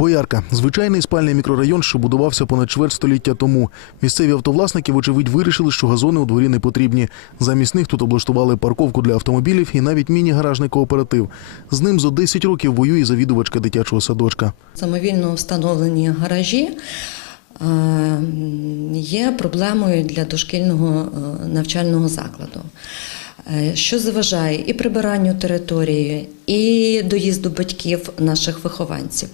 Боярка звичайний спальний мікрорайон, що будувався понад чверть століття тому. Місцеві автовласники, вочевидь, вирішили, що газони у дворі не потрібні. Замість них тут облаштували парковку для автомобілів і навіть міні-гаражний кооператив. З ним зо 10 років воює завідувачка дитячого садочка. Самовільно встановлені гаражі е, є проблемою для дошкільного е, навчального закладу. Е, Що заважає і прибиранню території, і доїзду батьків наших вихованців.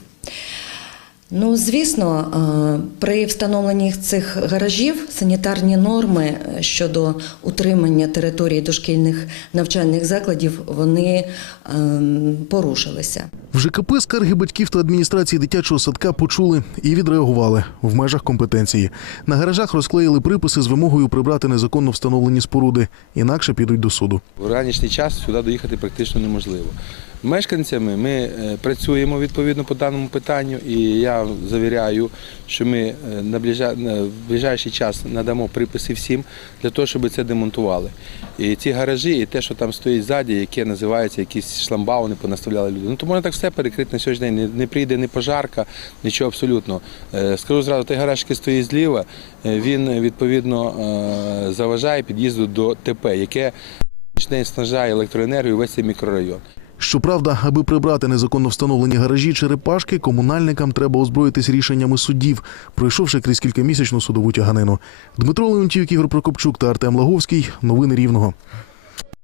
Ну, звісно, е, при встановленні цих гаражів санітарні норми е, щодо утримання території дошкільних навчальних закладів вони ем, порушилися. В ЖКП скарги батьків та адміністрації дитячого садка почули і відреагували в межах компетенції. На гаражах розклеїли приписи з вимогою прибрати незаконно встановлені споруди, інакше підуть до суду. В ранішній час сюди доїхати практично неможливо. Мешканцями ми е, працюємо відповідно по даному питанню, і я завіряю, що ми е, на в ближайший час надамо приписи всім для того, щоб це демонтували. І ці гаражі, і те, що там стоїть ззаді, яке називається якісь шламбауни, понаставляли люди. Ну то можна так все перекрити на сьогоднішній день. Не, прийде ні пожарка, нічого абсолютно. Е, Скажу зразу, той гараж, який стоїть зліва, е, він е, відповідно е, заважає під'їзду до ТП, яке День снажає електроенергію весь цей мікрорайон. Щоправда, аби прибрати незаконно встановлені гаражі черепашки, комунальникам треба озброїтись рішеннями судів, пройшовши крізь кількамісячну судову тяганину. Дмитро Леонтів, Ігор Прокопчук та Артем Лаговський. Новини Рівного.